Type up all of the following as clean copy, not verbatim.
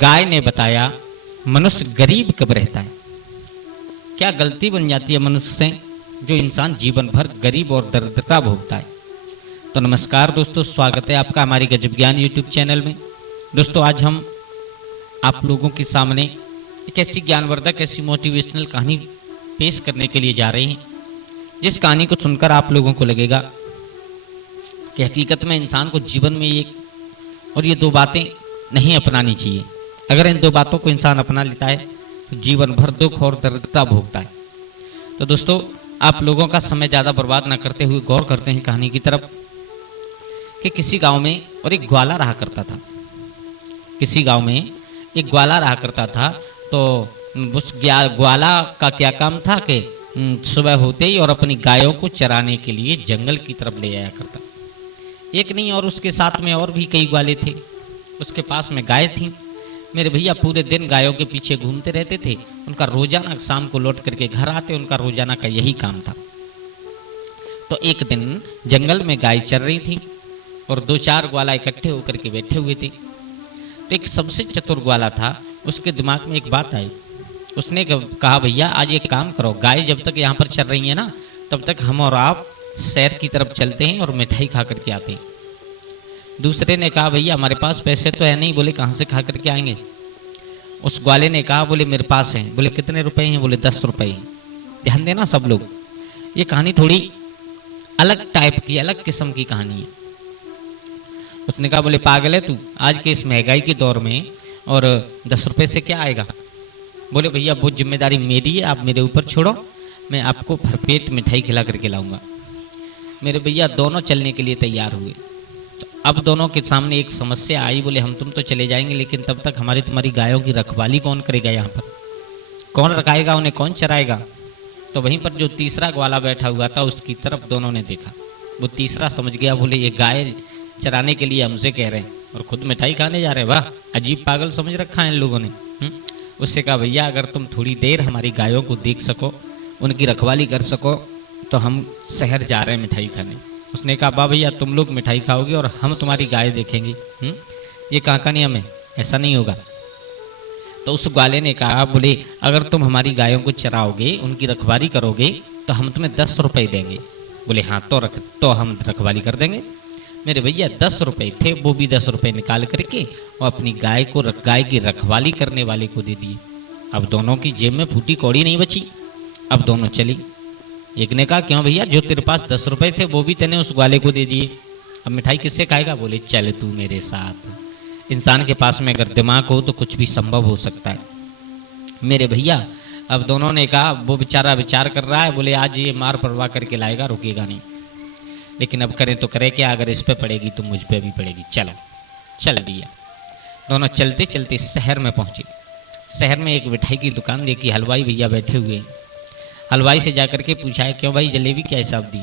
गाय ने बताया, मनुष्य गरीब कब रहता है? क्या गलती बन जाती है मनुष्य से जो इंसान जीवन भर गरीब और दरिद्रता भोगता है? तो नमस्कार दोस्तों, स्वागत है आपका हमारी गजब ज्ञान यूट्यूब चैनल में। दोस्तों, आज हम आप लोगों के सामने एक ऐसी ज्ञानवर्धक, ऐसी मोटिवेशनल कहानी पेश करने के लिए जा रहे हैं, जिस कहानी को सुनकर आप लोगों को लगेगा कि हकीकत में इंसान को जीवन में ये दो बातें नहीं अपनानी चाहिए। अगर इन दो बातों को इंसान अपना लेता है तो जीवन भर दुख और दरिद्रता भोगता है। तो दोस्तों, आप लोगों का समय ज़्यादा बर्बाद ना करते हुए गौर करते हैं कहानी की तरफ कि किसी गांव में और एक ग्वाला रहा करता था। किसी गांव में एक ग्वाला रहा करता था। तो उस ग्वाला का क्या काम था कि सुबह होते ही और अपनी गायों को चराने के लिए जंगल की तरफ ले जाया करता। एक नहीं और उसके साथ में और भी कई ग्वाले थे। उसके पास में गाय थी। मेरे भैया पूरे दिन गायों के पीछे घूमते रहते थे। उनका रोजाना शाम को लौट करके घर आते, उनका रोजाना का यही काम था। तो एक दिन जंगल में गाय चर रही थी और दो चार ग्वाला इकट्ठे होकर के बैठे हुए थे। तो एक सबसे चतुर ग्वाला था, उसके दिमाग में एक बात आई। उसने कहा, भैया आज एक काम करो, गाय जब तक यहाँ पर चल रही है ना, तब तक हम और आप शहर की तरफ चलते हैं और मिठाई खा करके आते हैं। दूसरे ने कहा, भैया हमारे पास पैसे तो है नहीं। बोले, कहाँ से खा करके आएंगे? उस ग्वाले ने कहा, बोले मेरे पास हैं। बोले कितने रुपए हैं? बोले 10 रुपए हैं। ध्यान देना सब लोग, ये कहानी थोड़ी अलग टाइप की, अलग किस्म की कहानी है। उसने कहा, बोले पागल है तू, आज के इस महंगाई के दौर में और 10 रुपए से क्या आएगा? बोले भैया वो जिम्मेदारी मेरी है, आप मेरे ऊपर छोड़ो, मैं आपको भरपेट मिठाई खिला करके लाऊंगा। मेरे भैया दोनों चलने के लिए तैयार हुए। तो अब दोनों के सामने एक समस्या आई। बोले हम तुम तो चले जाएंगे, लेकिन तब तक हमारी तुम्हारी गायों की रखवाली कौन करेगा? यहाँ पर कौन रखाएगा उन्हें, कौन चराएगा? तो वहीं पर जो तीसरा ग्वाला बैठा हुआ था उसकी तरफ दोनों ने देखा। वो तीसरा समझ गया। बोले ये गाय चराने के लिए हमसे कह रहे हैं और खुद मिठाई खाने जा रहे हैं, वाह अजीब पागल समझ रखा है इन लोगों ने। उससे कहा, भैया अगर तुम थोड़ी देर हमारी गायों को देख सको, उनकी रखवाली कर सको, तो हम शहर जा रहे हैं मिठाई खाने। उसने कहा, बा भैया तुम लोग मिठाई खाओगे और हम तुम्हारी गाय देखेंगे, ये कहाँ का नियम है, ऐसा नहीं होगा। तो उस ग्वाले ने कहा, बोले अगर तुम हमारी गायों को चराओगे, उनकी रखवाली करोगे, तो हम तुम्हें 10 रुपये देंगे। बोले हाँ तो हम रखवाली कर देंगे। मेरे भैया 10 रुपये थे, वो भी 10 रुपये निकाल करके और अपनी गाय की रखवाली करने वाले को दे दिए। अब दोनों की जेब में फूटी कौड़ी नहीं बची। अब दोनों चली। एक ने कहा, क्यों भैया, जो तेरे पास 10 रुपये थे वो भी तेने उस ग्वाले को दे दिए, अब मिठाई किससे खाएगा? बोले चल तू मेरे साथ। इंसान के पास में अगर दिमाग हो तो कुछ भी संभव हो सकता है। मेरे भैया अब दोनों ने कहा, वो बेचारा विचार कर रहा है, बोले आज ये मार परवाह करके लाएगा, रुकेगा नहीं, लेकिन अब करें तो करें क्या, अगर इस पे पड़ेगी तो मुझ पे भी पड़ेगी। चलो चल दिया। दोनों चलते चलते शहर में पहुंचे। शहर में एक मिठाई की दुकान देखी, हलवाई भैया बैठे हुए। हलवाई से जाकर के पूछा है, क्यों भाई जलेबी क्या हिसाब दी?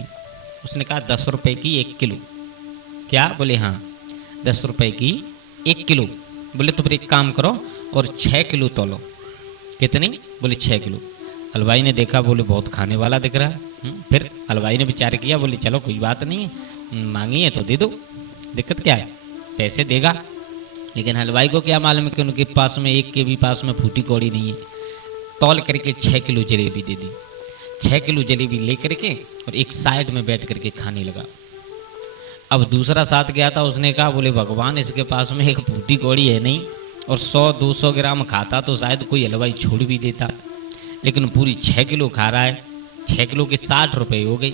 उसने कहा 10 रुपये की 1 किलो। क्या? बोले हाँ 10 रुपये की 1 किलो। बोले तो फिर एक काम करो और 6 किलो तोलो। कितनी? बोले 6 किलो। हलवाई ने देखा, बोले बहुत खाने वाला दिख रहा है। फिर हलवाई ने विचार किया, बोले चलो कोई बात नहीं है, मांगी है तो दे दो, दिक्कत क्या है, पैसे देगा। लेकिन हलवाई को क्या मालूम है कि उनके पास में एक के भी पास में फूटी कौड़ी नहीं है। तौल करके 6 किलो जलेबी दे दी। 6 किलो जलेबी ले करके और एक साइड में बैठ करके खाने लगा। अब दूसरा साथ गया था, उसने कहा, बोले भगवान इसके पास में एक फूटी कौड़ी है नहीं, और 100-200 ग्राम खाता तो शायद कोई हलवाई छोड़ भी देता, लेकिन पूरी 6 किलो खा रहा है। 6 किलो के 60 रुपये हो गई,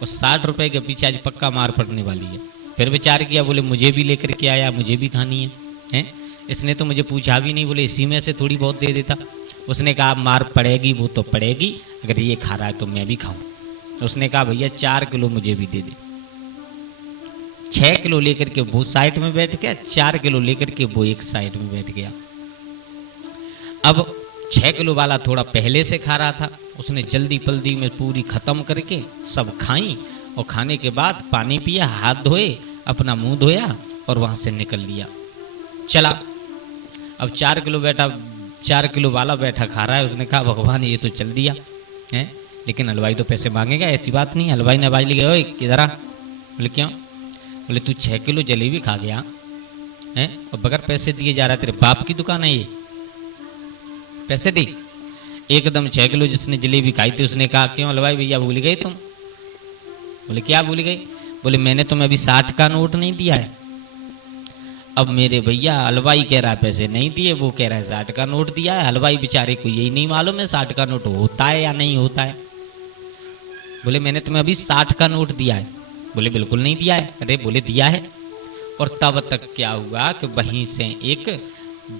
और 60 रुपये के पीछे आज पक्का मार पड़ने वाली है। फिर विचार किया, बोले मुझे भी लेकर के आया, मुझे भी खानी है। इसने तो मुझे पूछा भी नहीं, बोले इसी में से थोड़ी बहुत दे देता। उसने कहा, मार पड़ेगी वो तो पड़ेगी, अगर ये खा रहा है तो मैं भी खाऊं। उसने कहा, भैया 4 किलो मुझे भी दे दे। 6 किलो लेकर के वो साइड में बैठ गया, 4 किलो लेकर के वो एक साइड में बैठ गया। अब 6 किलो वाला थोड़ा पहले से खा रहा था, उसने जल्दी पल्दी में पूरी ख़त्म करके सब खाई, और खाने के बाद पानी पिया, हाथ धोए, अपना मुंह धोया और वहाँ से निकल लिया, चला। अब 4 किलो वाला बैठा खा रहा है। उसने कहा, भगवान ये तो चल दिया है, लेकिन हलवाई तो पैसे मांगेगा, ऐसी बात नहीं। हलवाई ने आवाज ली, ओए किधर आ? बोले क्यों? बोले तू 6 किलो जलेबी खा गया हैं, और बगैर पैसे दिए जा रहा है। तेरे बाप की दुकान है ये, पैसे दे। एकदम 6 किलो जिसने जलेबी खाई थी उसने कहा क्यों हलवाई भैया भूल गए तुम? बोले क्या भूल गए? बोले मैंने तुम्हें अभी 60 का नोट नहीं दिया है। अब मेरे भैया हलवाई कह रहा है पैसे नहीं दिए, वो कह रहा है 60 का नोट दिया है। हलवाई बेचारे को यही नहीं मालूम है 60 का नोट होता है या नहीं होता है। बोले मैंने तुम्हें अभी 60 का नोट दिया है। बोले बिल्कुल नहीं दिया है। अरे बोले दिया है। और तब तक क्या हुआ कि वहीं से एक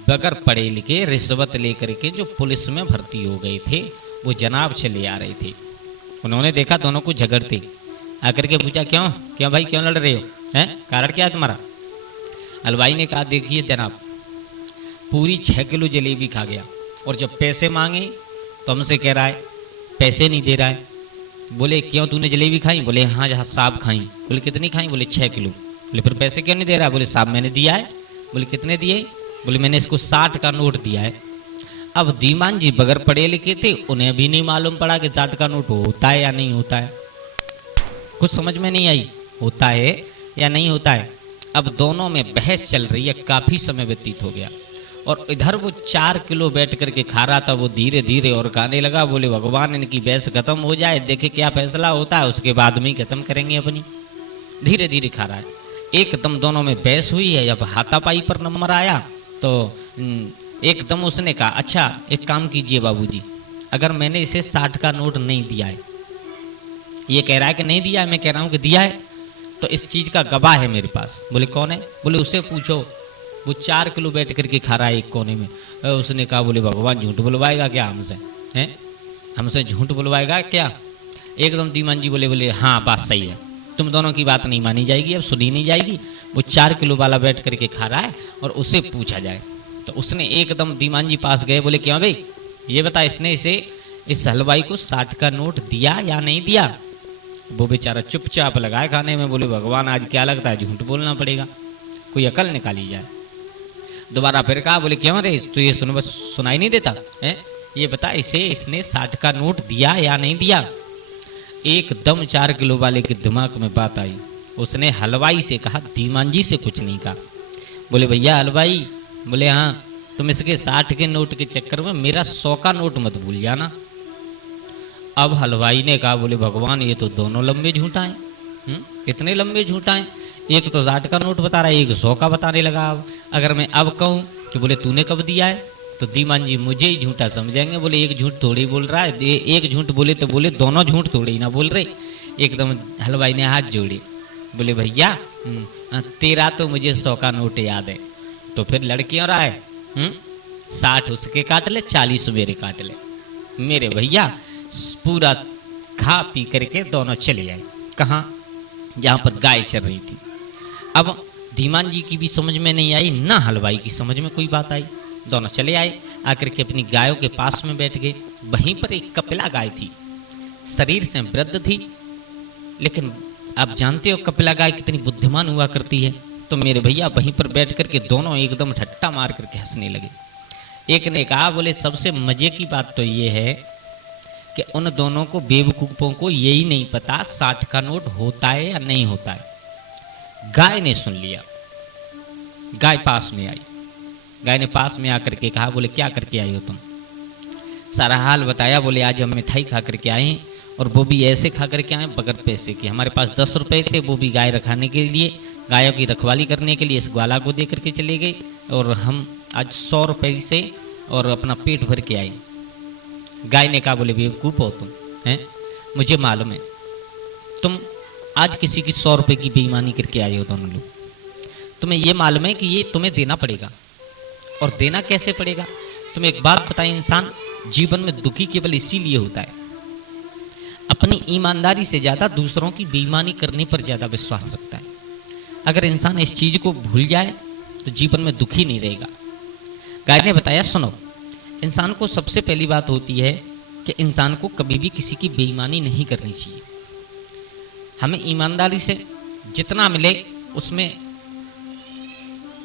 बगैर पढ़े लिखे रिश्वत लेकर के जो पुलिस में भर्ती हो गए थे वो जनाब चले आ रहे थे। उन्होंने देखा दोनों को झगड़ते, आकर के पूछा क्यों क्यों भाई क्यों लड़ रहे हो, हैं कारण क्या है तुम्हारा? हलवाई ने कहा देखिए जनाब, पूरी 6 किलो जलेबी खा गया और जब पैसे मांगे तो हमसे कह रहा है पैसे नहीं दे रहा है। बोले क्यों तूने जलेबी खाई? बोले हाँ जहाँ साहब खाई। बोले कितनी खाई? बोले 6 किलो। बोले फिर पैसे क्यों नहीं दे रहा? बोले साहब मैंने दिया है। बोले कितने दिए? बोले मैंने इसको 60 का नोट दिया है। अब धीमान जी बगैर पढ़े लिखे थे, उन्हें भी नहीं मालूम पड़ा कि 60 का नोट होता है या नहीं होता है। कुछ समझ में नहीं आई होता है या नहीं होता है। अब दोनों में बहस चल रही है, काफ़ी समय व्यतीत हो गया और इधर वो 4 किलो बैठ करके खा रहा था, वो धीरे धीरे और खाने लगा। बोले भगवान इनकी बहस खत्म हो जाए, देखे क्या फैसला होता है, उसके बाद में ही खत्म करेंगे अपनी। धीरे धीरे खा रहा है, एकदम दोनों में बहस हुई है। जब हाथापाई पर नंबर आया तो एकदम उसने कहा अच्छा एक काम कीजिए बाबूजी, अगर मैंने इसे 60 का नोट नहीं दिया है, ये कह रहा है कि नहीं दिया है, मैं कह रहा हूँ कि दिया है, तो इस चीज़ का गवाह है मेरे पास। बोले कौन है? बोले उससे पूछो, वो 4 किलो बैठ करके खा रहा है एक कोने में। उसने कहा बोले भगवान झूठ बुलवाएगा क्या हमसे, हैं हमसे झूठ बुलवाएगा क्या? एकदम धीमान जी बोले हाँ बात सही है, तुम दोनों की बात नहीं मानी जाएगी, अब सुनी नहीं जाएगी। वो 4 किलो वाला बैठ करके खा रहा है और उसे पूछा जाए। तो उसने एकदम धीमान जी पास गए, बोले क्यों भाई ये बता, इसने इस हलवाई को 60 का नोट दिया या नहीं दिया? वो बेचारा चुपचाप लगाए खाने में। बोले भगवान आज क्या लगता है झूठ बोलना पड़ेगा, कोई अकल निकाली जाए। दोबारा फिर कहा, बोले क्यों रे तो ये सुनाई नहीं देता है, ये बता इसने 60 का नोट दिया या नहीं दिया? एकदम 4 किलो वाले के दिमाग में बात आई। उसने हलवाई से कहा, धीमान जी से कुछ नहीं कहा। बोले भैया हलवाई, बोले हाँ तुम इसके 60 के नोट के चक्कर में मेरा 100 का नोट मत भूल जाना। अब हलवाई ने कहा, बोले भगवान ये तो दोनों लंबे झूठा हैं, इतने लंबे झूठा हैं, एक तो 60 का नोट बता रहा है, एक 100 का बताने लगा। अब अगर मैं अब कहूँ कि बोले तूने कब दिया है तो धीमान जी मुझे ही झूठा समझेंगे। बोले एक झूठ थोड़ी बोल रहा है, एक झूठ बोले तो बोले दोनों झूठ थोड़ी ना बोल रहे। एकदम हलवाई ने हाथ जोड़े, बोले भैया तेरा तो मुझे 100 का नोट याद है, तो फिर लड़ क्यों रहा है? 60 उसके काट ले, 40 मेरे काट ले। मेरे भैया पूरा खा पी करके दोनों चले आए। कहाँ? जहाँ पर गाय चल रही थी। अब धीमान जी की भी समझ में नहीं आई, ना हलवाई की समझ में कोई बात आई। दोनों चले आए, आकर के अपनी गायों के पास में बैठ गए। वहीं पर एक कपिला गाय थी, शरीर से वृद्ध थी, लेकिन आप जानते हो कपिला गाय कितनी बुद्धिमान हुआ करती है। तो मेरे भैया वहीं पर बैठ करके दोनों एकदम ठट्टा मार करके हंसने लगे। एक ने कहा, बोले सबसे मजे की बात तो ये है कि उन दोनों को बेवकूफ़ों को यही नहीं पता 60 का नोट होता है या नहीं होता है। गाय ने सुन लिया, गाय पास में आई। गाय ने पास में आकर के कहा, बोले क्या करके आई हो तुम? सारा हाल बताया। बोले आज हम मिठाई खा करके आए हैं, और वो भी ऐसे खा करके आए बगैर पैसे के। हमारे पास 10 रुपये थे, वो भी गाय रखाने के लिए, गायों की रखवाली करने के लिए इस ग्वाला को दे करके चले गए, और हम आज 100 रुपये से और अपना पेट भर के आए। गाय ने कहा, बोले बेवकूफ़ हो तुम, हैं मुझे मालूम है तुम आज किसी की 100 रुपये की बेईमानी करके आए हो दोनों लोग। तुम्हें ये मालूम है कि ये तुम्हें देना पड़ेगा, और देना कैसे पड़ेगा? तुम्हें एक बात बताएं, इंसान जीवन में दुखी केवल इसीलिए होता है, अपनी ईमानदारी से ज़्यादा दूसरों की बेईमानी करने पर ज़्यादा विश्वास रखता है। अगर इंसान इस चीज़ को भूल जाए तो जीवन में दुखी नहीं रहेगा। गाय ने बताया, सुनो, इंसान को सबसे पहली बात होती है कि इंसान को कभी भी किसी की बेईमानी नहीं करनी चाहिए। हमें ईमानदारी से जितना मिले उसमें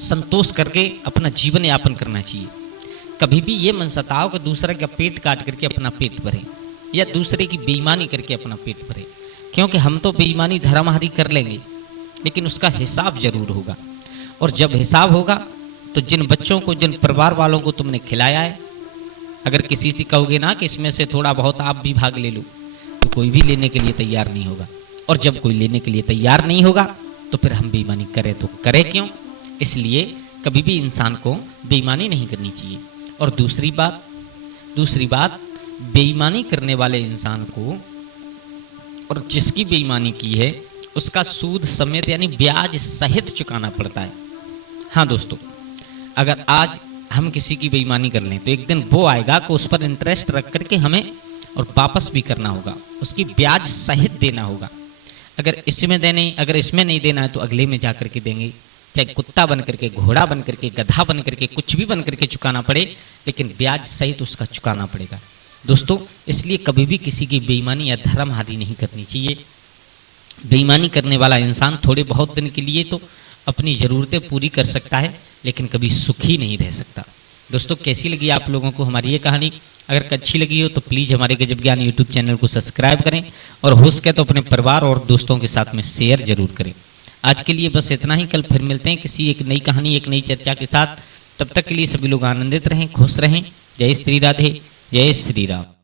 संतोष करके अपना जीवन यापन करना चाहिए। कभी भी ये मन सताओ कि दूसरे का पेट काट करके अपना पेट भरे, या दूसरे की बेईमानी करके अपना पेट भरे, क्योंकि हम तो बेईमानी धर्महारी कर लेंगे, लेकिन उसका हिसाब जरूर होगा। और जब हिसाब होगा तो जिन बच्चों को, जिन परिवार वालों को तुमने खिलाया है, अगर किसी से कहोगे ना कि इसमें से थोड़ा बहुत आप भी भाग ले लो, तो कोई भी लेने के लिए तैयार नहीं होगा। और जब कोई लेने के लिए तैयार नहीं होगा तो फिर हम बेईमानी करें तो करें क्यों? इसलिए कभी भी इंसान को बेईमानी नहीं करनी चाहिए। और दूसरी बात बेईमानी करने वाले इंसान को, और जिसकी बेईमानी की है, उसका सूद समेत यानी ब्याज सहित चुकाना पड़ता है। हाँ दोस्तों, अगर आज हम किसी की बेईमानी कर लें तो एक दिन वो आएगा कि उस पर इंटरेस्ट रख करके हमें और वापस भी करना होगा, उसकी ब्याज सहित देना होगा। अगर इसमें नहीं देना है तो अगले में जा करके देंगे, चाहे कुत्ता बन करके, घोड़ा बन करके, गधा बन करके, कुछ भी बन करके चुकाना पड़े, लेकिन ब्याज सहित उसका चुकाना पड़ेगा। दोस्तों, इसलिए कभी भी किसी की बेईमानी या धर्महानि नहीं करनी चाहिए। बेईमानी करने वाला इंसान थोड़े बहुत दिन के लिए तो अपनी ज़रूरतें पूरी कर सकता है, लेकिन कभी सुखी नहीं रह सकता। दोस्तों, कैसी लगी आप लोगों को हमारी ये कहानी? अगर अच्छी लगी हो तो प्लीज़ हमारे गजब ज्ञान यूट्यूब चैनल को सब्सक्राइब करें, और हो सके तो अपने परिवार और दोस्तों के साथ में शेयर जरूर करें। आज के लिए बस इतना ही। कल फिर मिलते हैं किसी एक नई कहानी, एक नई चर्चा के साथ। तब तक के लिए सभी लोग आनंदित रहें, खुश रहें। जय श्री राधे, जय श्री राम।